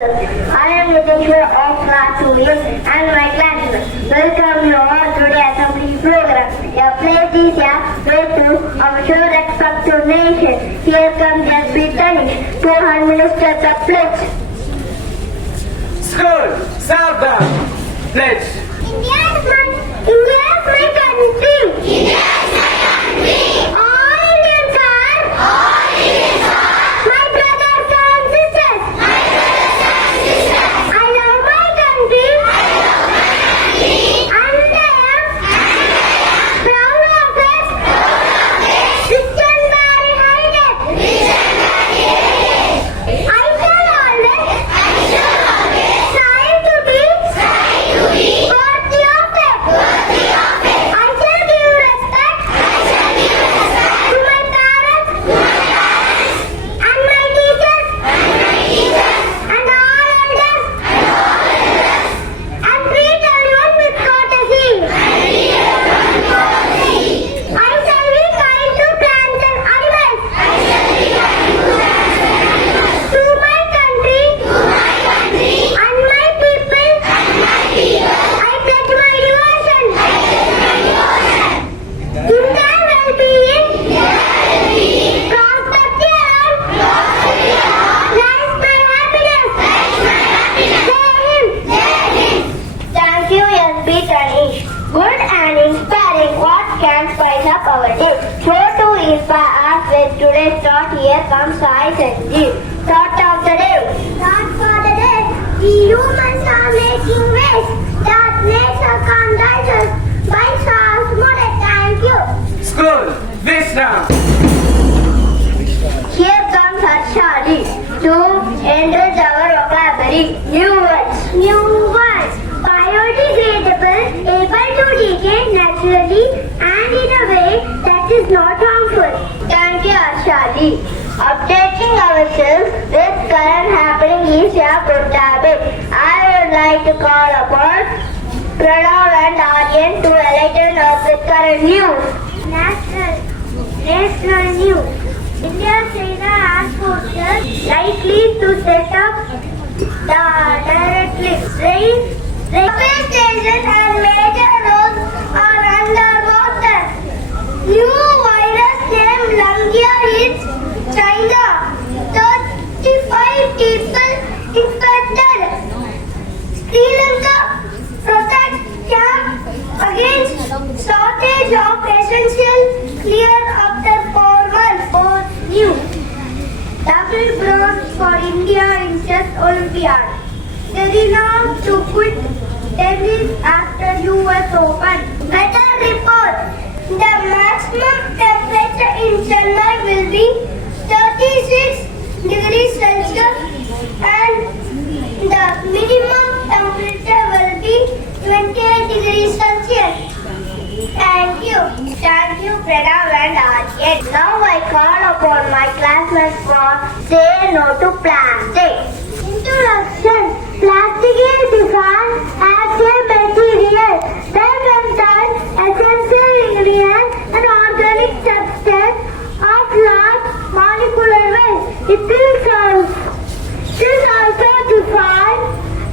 I am the teacher of class 2 and my classmates. Welcome you all to the assembly program. Your place is here, way to our show respect to nation. Here comes the British to administer the pledge. School, serve them. Pledge. India is my country. India is my country. All Indians are. All Indians are. My brothers and sisters. My brothers and sisters. I love my country. I love my country. And I am proud of it. Proud of it. Rich and very heritage. Rich and very heritage. I shall always try to be worthy of it. Worthy of it. I shall give respect. I shall give respect to my parents. To my parents. And my teachers. And my teachers. And all elders. And all elders. And treat everyone with courtesy. And treat everyone with courtesy. I shall be kind to plants and animals. I shall be kind to plants and animals. To my country. To my country. And my people. And my people. I pledge my devotion. I pledge my devotion. In their well-being. Prosperity around. Lies my happiness. Jai Hind. Thank you, S.B. Tanish. Good and inspiring. What can spice up our day? So to inspire us with today's thought, here comes Sai Sanjeev. Thought of the day. Thought for the day. We humans are making waste that nature can't us by Charles Monet. Thank you. School, wisdom. Here comes Harshadi to enrich our vocabulary. New words. New words. Biodegradable, able to decay naturally and in a way that is not harmful. Thank you, Harshadi. Updating ourselves with current happening is a good habit. I would like to call upon Pranav and Aryan to enlighten us with current news. National news. India China has forces likely to set up the direct link. Space station and major roads are underwater. New virus named Langia hits China. 35 people infected. Sri Lanka protects camp against shortage of essential clear after 4 months. More news. Double bronze for India in chess Olympiad. Serena to quit tennis after US Open. Weather report. The maximum temperature in Chennai will be 36 degrees Celsius and the minimum temperature will be 28 degrees Celsius. Thank you. Thank you, Pranav and Aryan. Now I call upon my classmates for Say No to Plastic. Introduction. Plastic is defined as a material that contains essential ingredient and organic substance of large molecular weight. It is also defined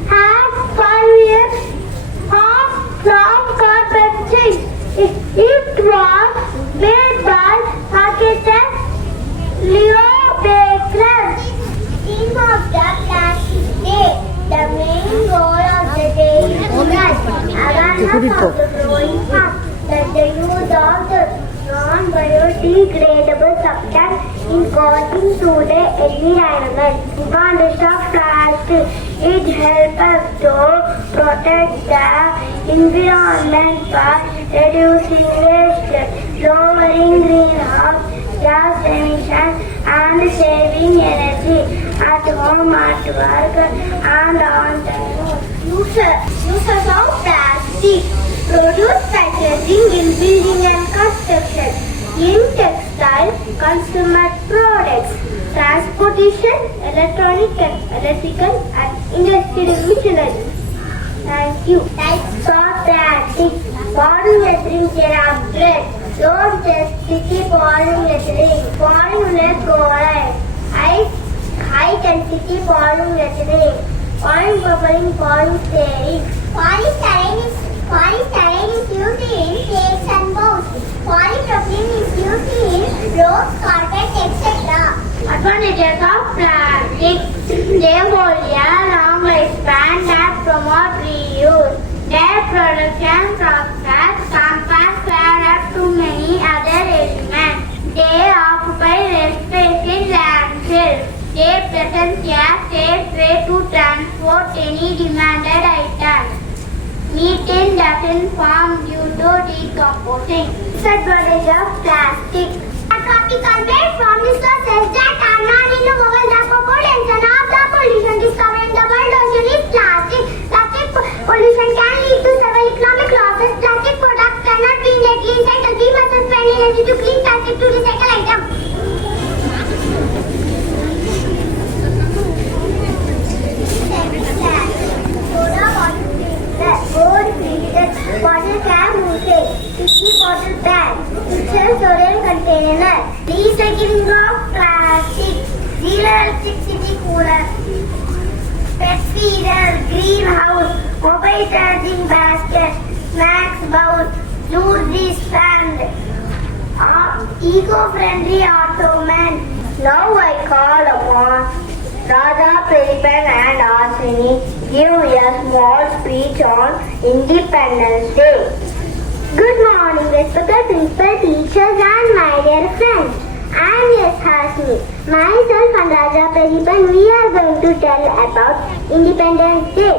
as 5 years of long carbon sheet. It was made by architect Leo Baker. Theme of the Plastic Day. The main goal of the day is to raise awareness of the growing harm that the use of the non-biodegradable substance is causing to the environment. Advantage of plastic. It helps us to protect the environment by reducing waste, lowering greenhouse gas emissions, and saving energy at home, at work, and on the road. Uses of plastic. Produce packaging in building and construction, in textile, consumer products, transportation, electronic and electrical, and industrial machinery. Thank you. Types of plastic. Polyethylene can upgrade. Don't just sticky polyethylene. Polymer chloride. High density polyethylene. Point bubbling, point staring. Polystyrene is used in cakes and bowls. Polypropylene is used in roads, carpets, etc. Advantages of plastic. They hold a long lifespan that promote reuse. Their production process compares up to many other elements. They occupy less space in landfills. They present a safe way to transport any demanded items. Methane doesn't form due to decomposing. Disadvantage of plastic. Carbon forms processes that are not in the world. The population of the pollution discovered in the world ocean is plastic. Plastic pollution can lead to several economic losses. Plastic products cannot be immediately recycled. We must spend energy to clean plastic to recycle items. Bottle cap usage, sticky bottle bag, picture storage container, recycling of plastic, zero electricity cooler, pet feeder, greenhouse, mobile charging basket, snacks bowl, jewelry stand, eco-friendly ottoman. Now I call upon Raja Predipan and ROHINI give a small speech on Independence Day. Good morning, respected principal, teachers and my dear friends. I am ROHINI. Myself and Raja Predipan, we are going to tell about Independence Day.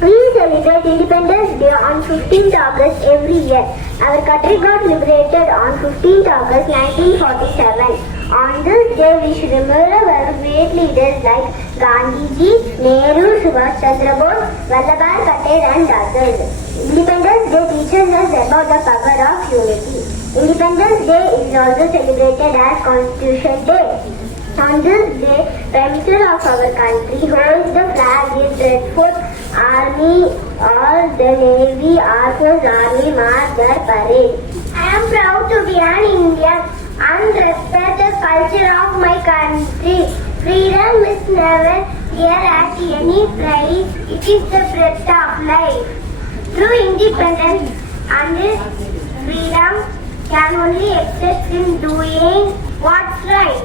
We celebrate Independence Day on 15th August every year. Our country got liberated on 15th August 1947. On this day, we should remember our great leaders like Gandhiji, Nehru, Subhash Chandra Bose, Vallabhbhai Patel and others. Independence Day teaches us about the power of unity. Independence Day is also celebrated as Constitution Day. On this day, Prime Minister of our country holds the flag in Red Fort. Army, all the Navy, Air Force, Army march their parade. I am proud to be an Indian and respect the culture of my country. Freedom is never here at any price. It is the breath of life. True independence and freedom can only exist in doing what's right.